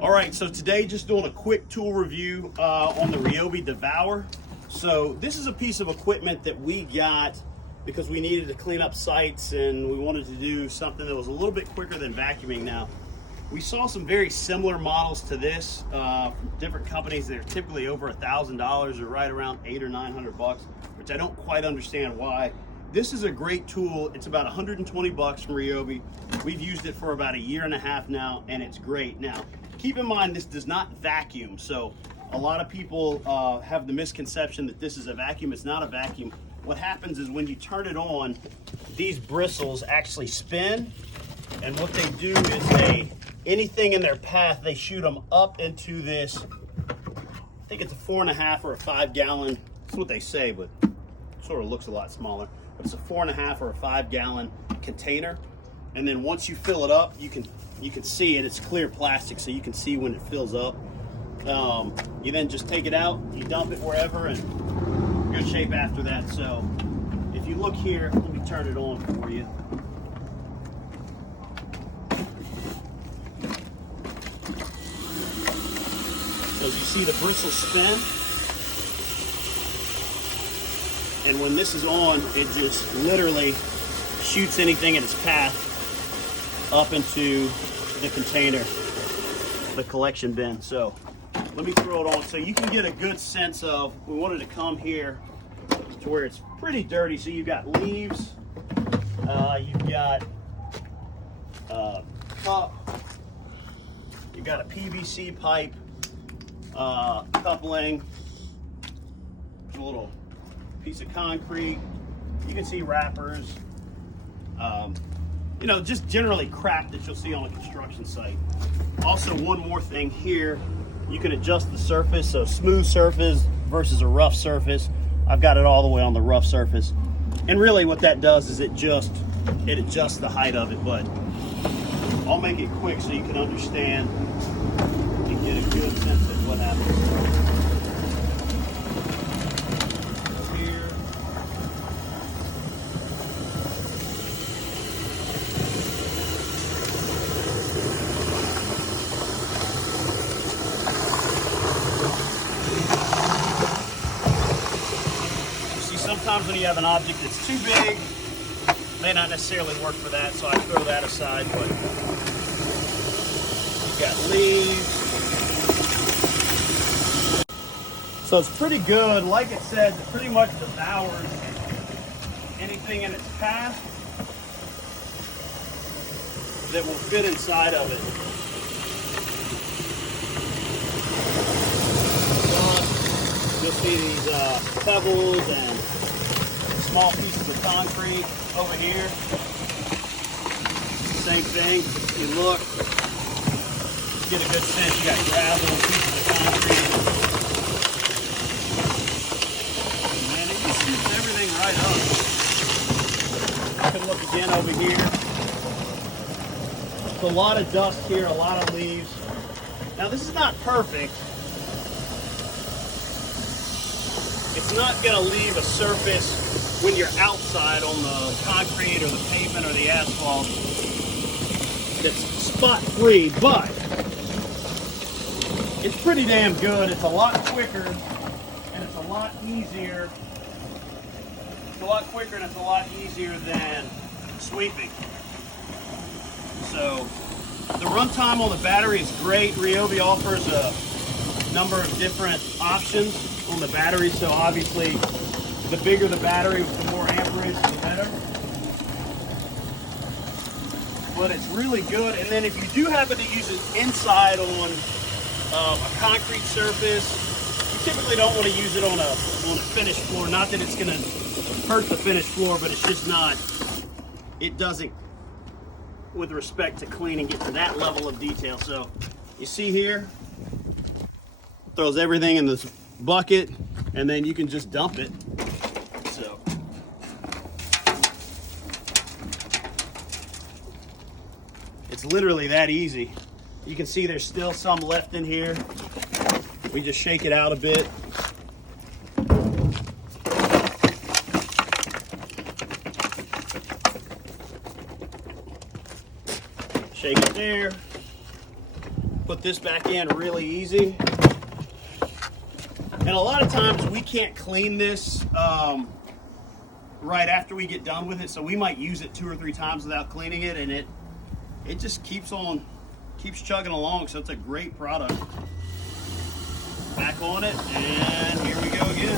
All right, so today just doing a quick tool review on the Ryobi Devour. So this is a piece of equipment that we got because we needed to clean up sites and we wanted to do something that was a little bit quicker than vacuuming. Now, we saw some very similar models to this from different companies. They're typically over $1,000 or right around $800 or $900, which I don't quite understand why. This is a great tool. It's about 120 bucks from Ryobi. We've used it for about a year and a half now, and it's great. Now, keep in mind, this does not vacuum. So a lot of people have the misconception that this is a vacuum. It's not a vacuum. What happens is when you turn it on, these bristles actually spin. And what they do is anything in their path, they shoot them up into this, I think it's a 4.5 or a 5 gallon. That's what they say, but it sort of looks a lot smaller. But it's a 4.5 or a 5 gallon container. And then once you fill it up, you can see it. It's clear plastic, so you can see when it fills up. You then just take it out, you dump it wherever, and good shape after that. So if you look here, let me turn it on for you. So as you see, the bristles spin, and when this is on, it just literally shoots anything in its path up into the container, the collection bin. So let me throw it on so you can get a good sense of, we wanted to come here to where it's pretty dirty. So you've got leaves, you've got a cup, you've got a PVC pipe, coupling, a little piece of concrete. You can see wrappers, you know, just generally crap that you'll see on a construction site. Also, one more thing here, you can adjust the surface, so smooth surface versus a rough surface. I've got it all the way on the rough surface. And really what that does is it adjusts the height of it, but I'll make it quick so you can understand and get a good sense of what happens. Sometimes when you have an object that's too big, it may not necessarily work for that, so I throw that aside. But you've got leaves. So it's pretty good. Like it says, it pretty much devours anything in its path that will fit inside of it. You'll see these pebbles and small pieces of concrete over here. Same thing. You look, get a good sense. You got gravel, pieces of concrete. Man, it just shoots everything right up. You can look again over here. There's a lot of dust here, a lot of leaves. Now this is not perfect. It's not going to leave a surface when you're outside on the concrete or the pavement or the asphalt that's spot free, but it's pretty damn good. It's a lot quicker and it's a lot easier. It's a lot quicker and it's a lot easier than sweeping. So the runtime on the battery is great. Ryobi offers a number of different options on the battery, so obviously the bigger the battery with the more amperage, the better. But it's really good. And then if you do happen to use it inside on a concrete surface, you typically don't want to use it on a finished floor. Not that it's going to hurt the finished floor, but it's just not. It doesn't, with respect to cleaning, get to that level of detail. So you see here, throws everything in this bucket, and then you can just dump it. So it's literally that easy. You can see there's still some left in here. We just shake it out a bit. Shake it there. Put this back in really easy. And a lot of times we can't clean this right after we get done with it, so we might use it 2 or 3 times without cleaning it, and it just keeps chugging along. So it's a great product. Back on it, and here we go again.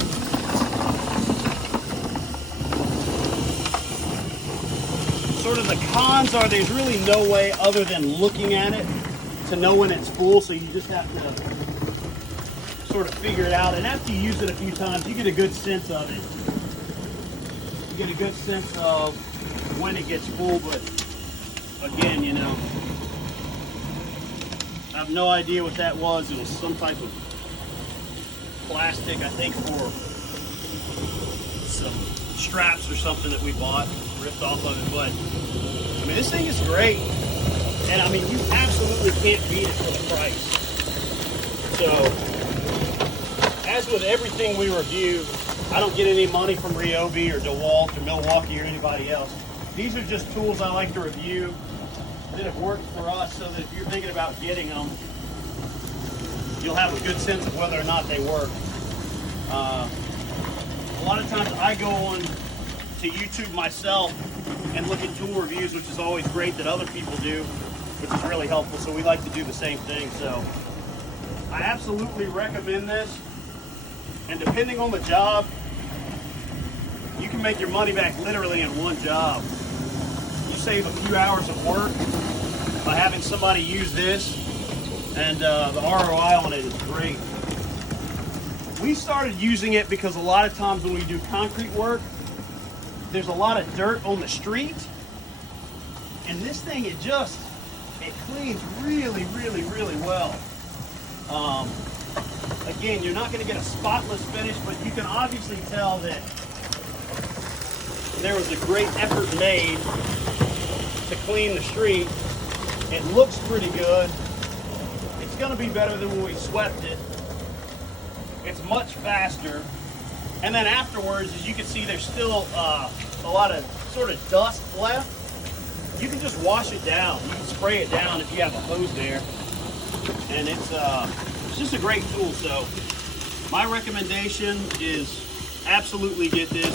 Sort of the cons are there's really no way other than looking at it to know when it's full, so you just have to sort of figure it out. And after you use it a few times, you get a good sense of it. You get a good sense of when it gets full, but again, you know, I have no idea what that was. It was some type of plastic, I think, for some straps or something that we bought, ripped off of it. But I mean, this thing is great, and I mean, you absolutely can't beat it for the price. So, as with everything we review, I don't get any money from Ryobi or DeWalt or Milwaukee or anybody else. These are just tools I like to review that have worked for us, so that if you're thinking about getting them, you'll have a good sense of whether or not they work. A lot of times I go on to YouTube myself and look at tool reviews, which is always great that other people do, which is really helpful. So we like to do the same thing. So I absolutely recommend this. And depending on the job, you can make your money back literally in one job. You save a few hours of work by having somebody use this, and the ROI on it is great. We started using it because a lot of times when we do concrete work, there's a lot of dirt on the street, and this thing, it cleans really, really, really well. Again, you're not going to get a spotless finish, but you can obviously tell that there was a great effort made to clean the street. It looks pretty good. It's going to be better than when we swept it. It's much faster. And then afterwards, as you can see, there's still a lot of sort of dust left. You can just wash it down. You can spray it down if you have a hose there. And it's just a great tool. So my recommendation is absolutely get this.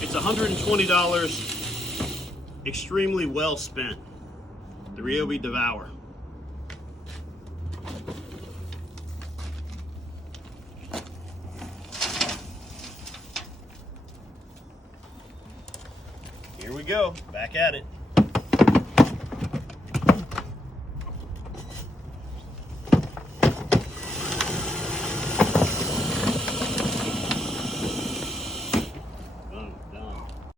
It's $120, extremely well spent. The Ryobi Devour. Here we go, back at it.